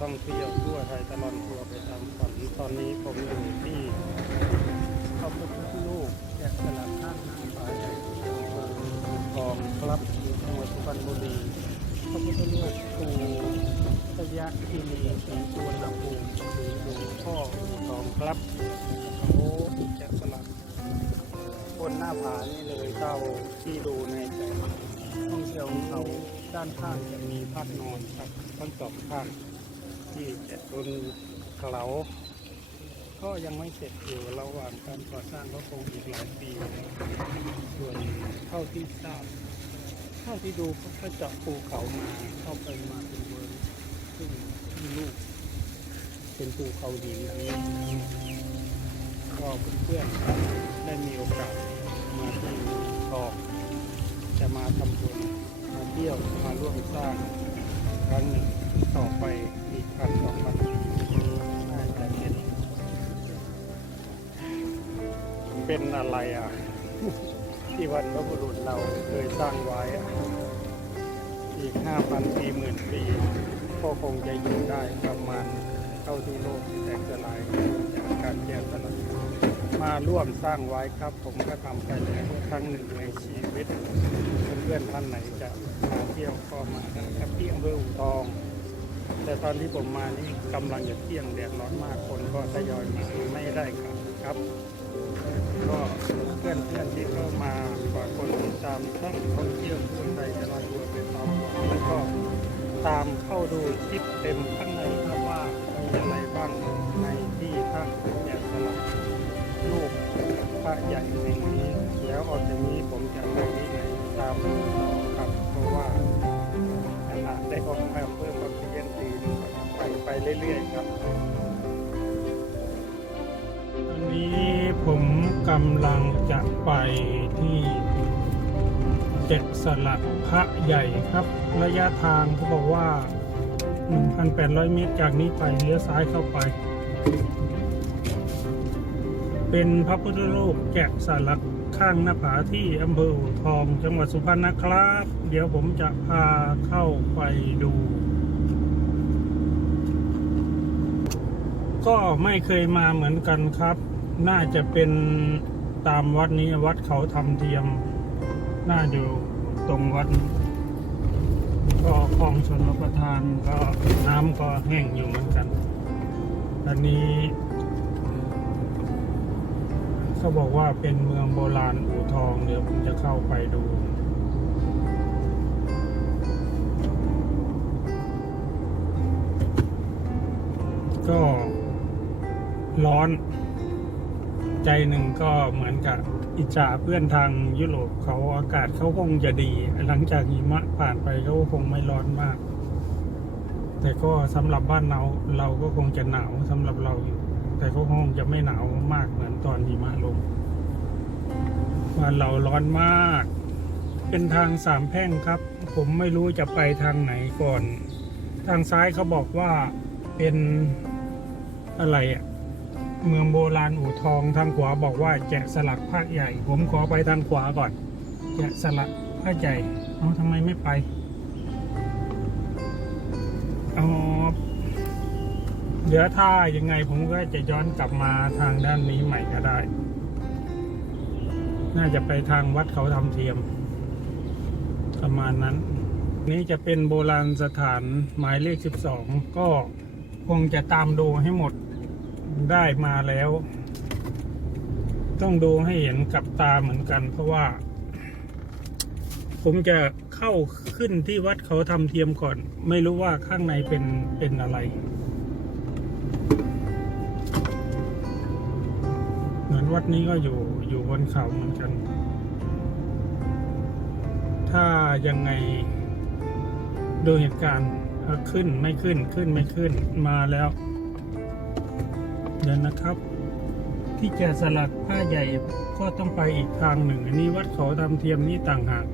ท่องเที่ยวทั่วไทยตลอดทัวร์ไปตามฝันตอนนี้ผมอยู่ที่พระพุทธรูปแกะสลักข้างน้าใหญ่อำเภองครับอยู่จังหวัดสุพรรณบุรีพระพุทธรูปปูพยะคีรีศรีสุวรรณภูมิหรือหลวงพ่อทองครับโอ้แกะสลักบนหน้าผานี่เลยเท่าที่ดูในแต่องเที่ยวของเขาด้านข้างจะมีพักนอนครับทั้งสองข้าง ที่จะบนเขาก็ยังไม่เสร็จอยู่ระหว่างการก่อสร้างก็คงอีกหลายปีส่วนเท่าที่ทราบเท่าที่ดูเขาก็เจาะภูเขามาเข้าไปมาเป็นเวิร์ซึ่งมีลูกเป็นภูเขาหินนี้ก็เพื่อนๆได้มีโอกาสมาที่ทองจะมาทำบุญมาเที่ยวมาร่วมสร้างครั้งหนึ่ง ต่อไปอีกพันสองพันปีน่าจะเป็นเป็นอะไรอะ ที่วัดพระบุรุษเราเคยสร้างไว้อะอีกห้าพันปีหมื่นปีก็คงจะอยู่ได้ประมาณเท่าที่โลกแตกสลายจากการแยกสลักมาร่วมสร้างไว้ครับ ผมก็ทำไปแล้วครั้งหนึ่งในชีวิต เพื่อนๆท่านไหนจะมาเที่ยวก็มาได้ครับที่อำเภออู่ทอง แต่ตอนที่ผมมานี่กำลังจะเที่ยงแดดร้อนมากคนก็ทยอยมาไม่ได้ครับครับ ก็เพื่อนๆที่เข้ามาฝากคนติดตามช่องท่องเที่ยวทั่วไทยจะมาดูไปตามวันแล้วก็ตามเข้าดูคลิปเต็มข้างในครับว่ามีอะไรบ้างในที่ท่าแกะสลักรูปพระใหญ่แห่งนี้แล้วออกจากนี้ผมจะไปที่ไหนตามต่อครับเพราะว่าขนาดได้ออกมาเพิ่มออกซิเจนดีไปไป เรื่อยๆครับอันนี้ผมกำลังจะไปที่เจ็ดสลักพระใหญ่ครับ ระยะทางเขาบอกว่า 1,800 เมตรจากนี้ไปเลี้ยวซ้ายเข้าไป เป็นพระพุทธรูปแกะสลักข้างหน้าผาที่อำเภออู่ทอง จังหวัดสุพรรณนะครับ เดี๋ยวผมจะพาเข้าไปดู ก็ไม่เคยมาเหมือนกันครับ น่าจะเป็นตามวัดนี้วัดเขาทำเทียม น่าอยู่ตรงวัด ก็คลองชนรับประทานก็น้ำก็แห้งอยู่เหมือนกันอันนี้เขาบอกว่าเป็นเมืองโบราณอู่ทองเดี๋ยวผมจะเข้าไปดูก็ ร้อน ใจหนึ่งก็เหมือนกับอิจฉาเพื่อนทางยุโรปเขาอากาศเขาคงจะดี หลังจากหิมะผ่านไปเขาคงไม่ร้อนมาก แต่ก็สำหรับบ้านเราเราก็คงจะหนาวสำหรับเราอยู่ แต่ก็คงจะไม่หนาวมากเหมือนตอนหิมะลงบ้านเราร้อนมาก เป็นทางสามแพร่งครับ ผมไม่รู้จะไปทางไหนก่อน ทางซ้ายเขาบอกว่าเป็นอะไรอะ เมืองโบราณอู่ทองทางขวาบอกว่าแกะสลักพระใหญ่ ผมขอไปทางขวาก่อน แกะสลักพระใหญ่เอาทำไมไม่ไปอ๋อเดี๋ยวถ้ายังไงผมก็จะย้อนกลับมาทางด้านนี้ใหม่ก็ได้ น่าจะไปทางวัดเขาทำเทียม ประมาณนั้น นี่จะเป็นโบราณสถานหมายเลข 12 ก็คงจะตามดูให้หมด ได้มาแล้ว ต้องดูให้เห็นกับตาเหมือนกัน เพราะว่า ผมจะเข้าขึ้นที่วัดเขาทำเทียมก่อน ไม่รู้ว่าข้างในเป็นเป็นอะไร เหมือนวัดนี้ก็อยู่อยู่บนเขาเหมือนกัน ถ้ายังไงดูเหตุการณ์ขึ้นไม่ขึ้นขึ้นไม่ขึ้นมาแล้ว เดี๋ยวนะครับ ที่แกะสลักผ้าใหญ่ก็ต้องไปอีกทางหนึ่ง อันนี้วัดเขาทำเทียมนี่ต่างหาก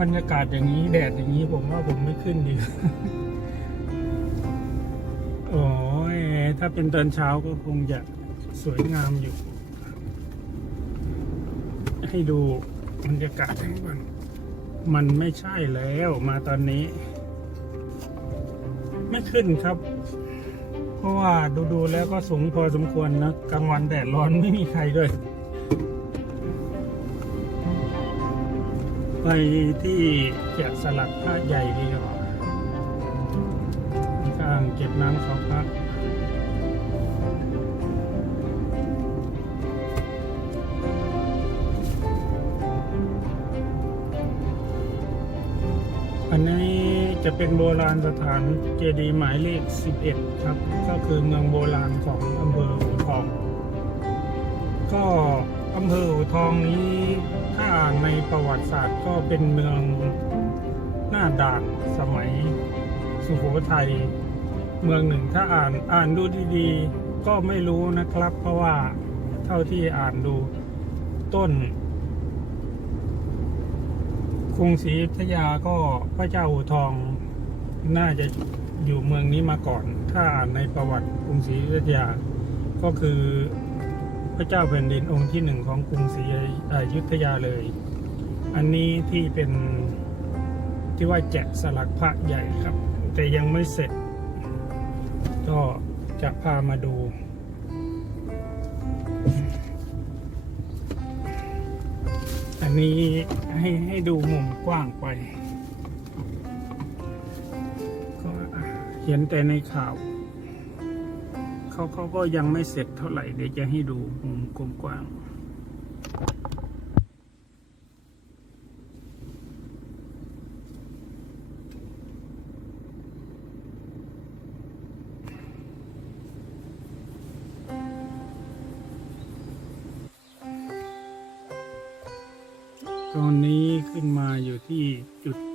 บรรยากาศอย่างนี้แดดอย่างนี้ผมว่าผมไม่ขึ้นดีโอ้ยถ้าเป็นตอนเช้าก็คงจะสวยงามอยู่ ให้ดูบรรยากาศทั้งวันมันไม่ใช่แล้วมาตอนนี้ ไม่ขึ้นครับ เพราะว่าดูๆแล้วก็สูงพอสมควรนะกลางวันแดดร้อนไม่มีใครด้วย ไปที่แกะสลักพระใหญ่ดีกว่าข้างเก็บน้ำเขาพระอันนี้ จะเป็นโบราณสถานเจดีย์หมายเลข 11 ครับ ก็คือเมืองโบราณของอำเภออูทอง ก็อำเภออูทองนี้ถ้าอ่านในประวัติศาสตร์ก็เป็นเมืองหน้าด่านสมัยสุโขทัยเมืองหนึ่งถ้าอ่านอ่านดูดีๆ ก็ไม่รู้นะครับ เพราะว่าเท่าที่อ่านดูต้น กรุงศรีอยุธยาก็พระเจ้าอู่ทองน่าจะอยู่เมืองนี้มาก่อน ถ้าอ่านในประวัติกรุงศรีอยุธยา ก็คือพระเจ้าแผ่นดินองค์ที่หนึ่งของกรุงศรีอยุธยาเลย อันนี้ที่เป็นที่ว่าแกะสลักพระใหญ่ครับ แต่ยังไม่เสร็จ ก็จะพามาดู นนี้ให้ให้ดูมุมกว้างไป ก็เห็นแต่ในข่าว เขาเขาก็ยังไม่เสร็จเท่าไหร่ เดี๋ยวจะให้ดูมุมกว้าง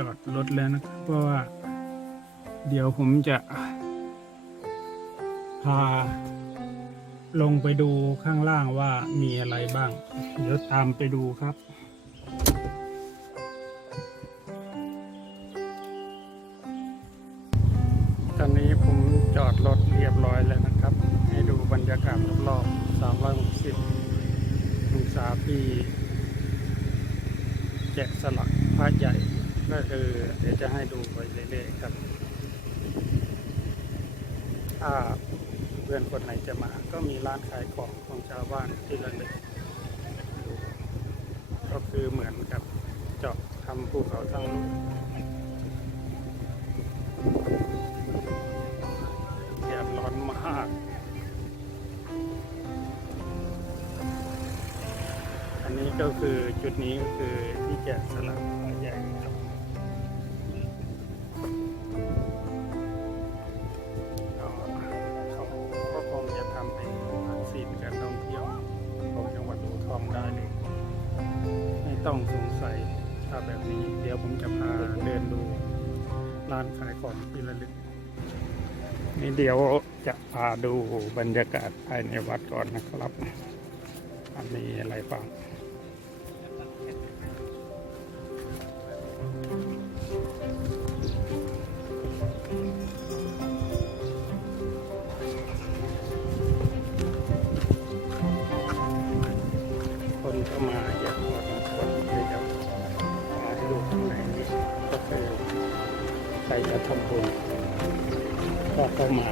จอดรถแล้วนะครับเพราะว่า เดี๋ยวผมจะ พา ลงไปดูข้างล่างว่ามีอะไรบ้าง เดี๋ยวตามไปดูครับตอนนี้ผมจอดรถเรียบร้อยแล้วนะครับ ให้ดูบรรยากาศรอบๆ360องศาที่แกะสลักพระใหญ่ ก็คือเดี๋ยวจะให้ดูไปเรื่อยๆครับ ถ้าเพื่อนคนไหนจะมา ก็มีร้านขายของของชาวบ้านที่ระลึกก็คือเหมือนกับเจาะทำภูเขาทั้งลูกแดดร้อนมากอันนี้ก็คือจุดนี้ก็คือที่แกะสลัก ร้านขายของที่ระลึก นี่เดี๋ยวจะพาดูบรรยากาศภายในวัดก่อนนะครับ มีอะไรบ้าง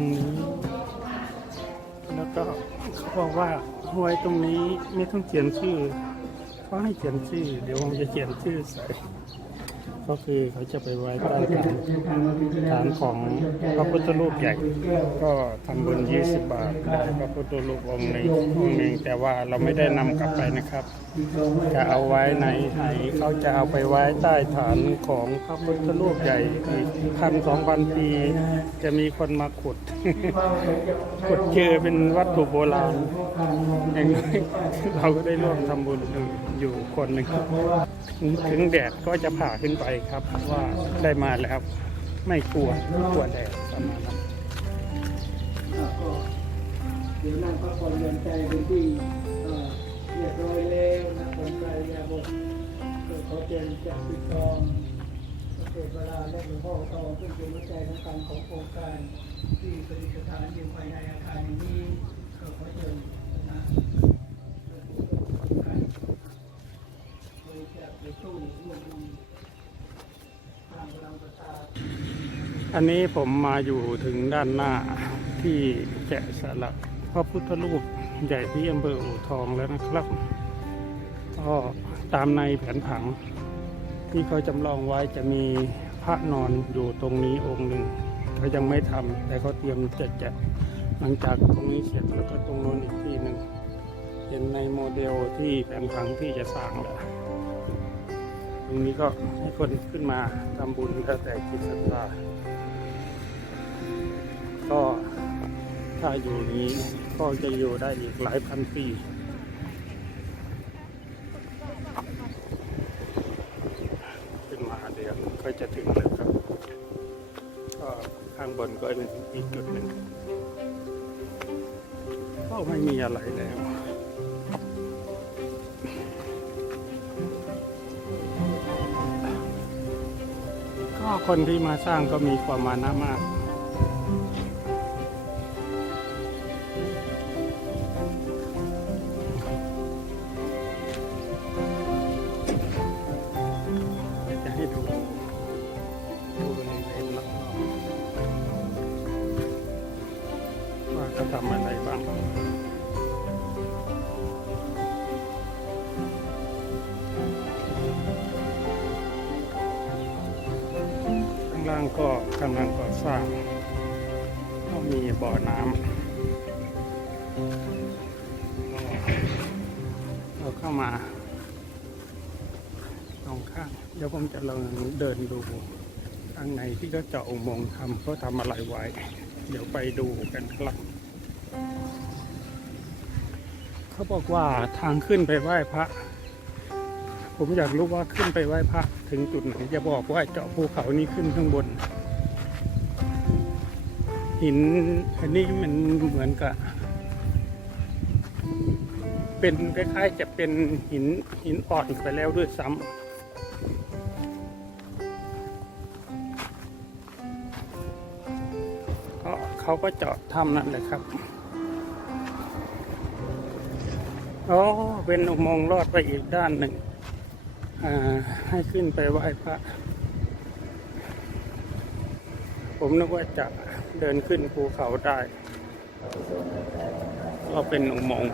รงนี้ แล้วก็เขาบอกว่าห้วยตรงนี้ไม่ต้องเขียนชื่อเขาให้เขียนชื่อ เดี๋ยวผมจะเขียนชื่อใส่ ก็คือเขาจะไปไว้ใต้ฐานฐานของพระพุทธรูปใหญ่ ก็ทำบุญ20 บาทได้พระพุทธรูปองค์หนึ่งองค์หนึ่งแต่ว่าเราไม่ได้นำกลับไปนะครับ จะเอาไว้ในไหเขาจะเอาไปไว้ใต้ฐานของพระพุทธรูปใหญ่อีกพันสองพันปี จะมีคนมาขุด ขุดเจอเป็นวัตถุโบราณอย่างน้อยเราก็ได้ร่วมทำบุญอยู่คนหนึ่งถึงแดดก็จะผ่าขึ้นไปครับว่าได้มาแล้วไม่กลัวไม่กลัวแดดประมาณนั้นเดี๋ยวนั่งพักผ่อนหย่อนใจเป็นที่เอ่อเรียบร้อยแล้วนะผลกายยาบทก็ขอเชิญจากปิดทองพระเทพราและหลวงพ่อทองซึ่งเป็นหัวใจสำคัญของโครงการที่ประดิษฐานอยู่ภายในอาคารนี้ขอเชิญนะ อันนี้ผมมาอยู่ถึงด้านหน้าที่แกะสลักพระพุทธรูปใหญ่ที่อำเภออู่ทองแล้วนะครับก็ตามในแผนผัง ที่เขาจำลองไว้จะมีพระนอนอยู่ตรงนี้องค์หนึ่งเขายังไม่ทำแต่เขาเตรียมจะแกะหลังจากตรงนี้เสร็จแล้วก็ตรงโน้นอีกที่หนึ่งเห็นในโมเดลที่แผนผังที่จะสร้างแล้วตรงนี้ก็ให้คนขึ้นมาทำบุญแล้วแต่จิตศรัทธา ก็ถ้าอยู่นี้ก็จะอยู่ได้อีกหลายพันปีขึ้นมาเดี๋ยวก็จะถึงแล้วครับก็ข้างบนก็เป็นอีกจุดหนึ่งก็ไม่มีอะไรแล้วก็คนที่มาสร้างก็มีความมานะมาก จะให้ดูดูบริเวณรอบๆว่าเขาทำอะไรบ้างข้างล่างก็กำลังก่อสร้าง มีบ่อน้ำเราเข้ามาสองข้าง เดี๋ยวผมจะลองเดินดูข้างในที่เขาเจาะอุโมงค์ทำเขาทำอะไรไว้ เดี๋ยวไปดูกันครับ เขาบอกว่าทางขึ้นไปไหว้พระ ผมอยากรู้ว่าขึ้นไปไหว้พระ ถึงจุดไหนจะบอกว่าเจาะภูเขานี้ขึ้นข้างบน หินอันนี้มันเหมือนกับ เป็นคล้ายๆ จะเป็นหินหินอ่อนไปแล้วด้วยซ้ำก็เขาก็เจาะถ้ำนั่นแหละครับ อ๋อ เป็นอุโมงค์ลอดไปอีกด้านหนึ่ง ให้ขึ้นไปไหว้พระ ผมนึกว่าจะ เดินขึ้นภูเขาได้ ก็เป็นอุโมงค์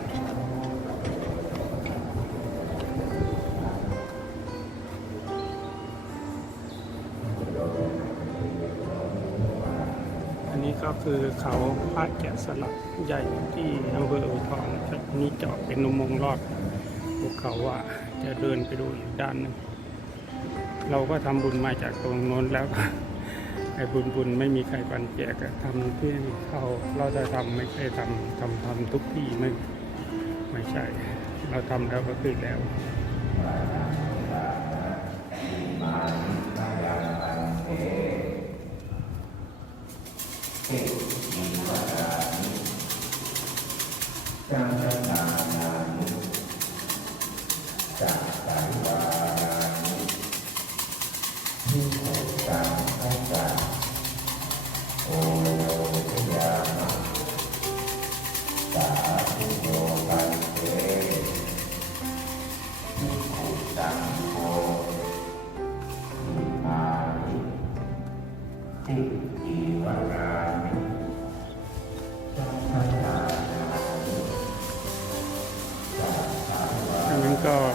อันนี้ก็คือเขาพระแกะสลักใหญ่ที่อำเภออูทองครับนี้เจาะเป็นอุโมงค์ลอดภูเขาว่าจะเดินไปดูอีกด้านหนึ่งเราก็ทำบุญมาจากตรงโน้นแล้ว ไอ้บุญบุญไม่มีใครปันแจกะทำเพื่อเขาเราจะทำไม่ใช่ทำทำทำทุกที่ไม่ไม่ใช่ เราทำแล้วก็คือแล้วอ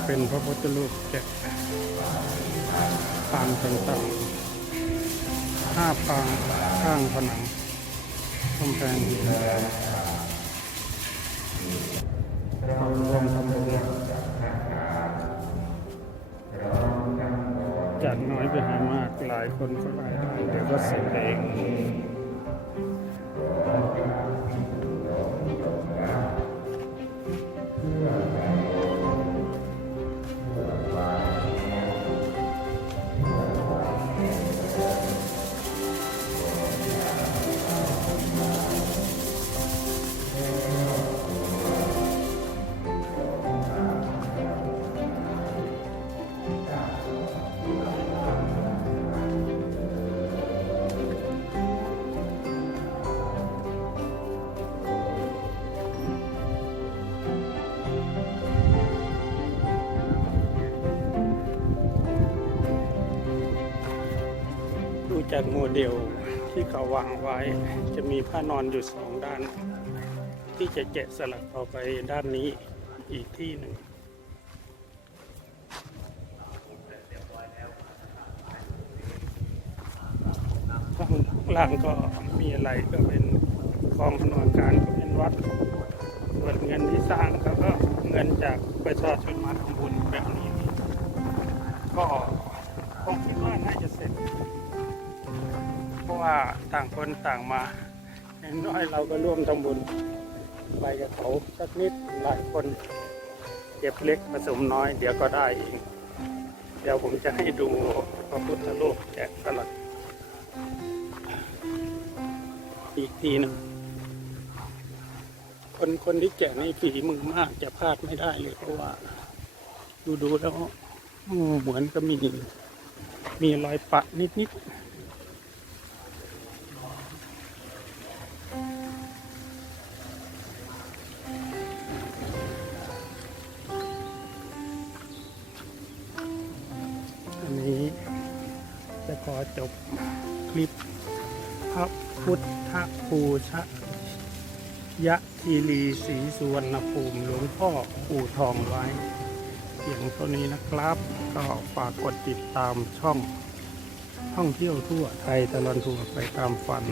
เป็นพระพุทธรูปแกะปางต่างๆห้าปางข้างผนังกำแพงหินเขารวมทำบุญจากน้อยไปหามากหลายคนก็หลายได้เดี๋ยวก็เสร็จเอง จากโมเดลที่เขาวางไว้ จะมีผ้านอนอยู่สองด้าน ที่จะแกะสลักออไปด้านนี้อีกที่หนึ่งข้างล่างก็มีอะไรก็เป็นกองพนวการก็เป็นวัดส่วนเงินที่สร้างเขาก็เงินจากประชาชนมาทำบุญแบบนี้ ก็คงคิดว่าน่าจะเสร็จ เพราะว่าต่างคนต่างมาอย่างน้อยเราก็ร่วมทำบุญไปกับเขาสักนิดหลายคนเก็บเล็กผสมน้อย เดี๋ยวก็ได้เองเดี๋ยวผมจะให้ดูพระพุทธรูปแกะสลักอีกทีหนึ่งคนคนที่แกะนี่ฝีมือมากจะพลาดไม่ได้เลยเพราะว่า ดูดูแล้วเหมือนก็มีมีรอยปะนิดๆ คลิป พระพุทธภูชะยะทีรีศรีสุวรรณภูมิหลวงพ่อปู่ทองไว้เพียงเท่านี้นะครับ ก็ฝากกดติดตามช่องท่องเที่ยวทั่วไทยตลอดทัวร์ไปตามฝัน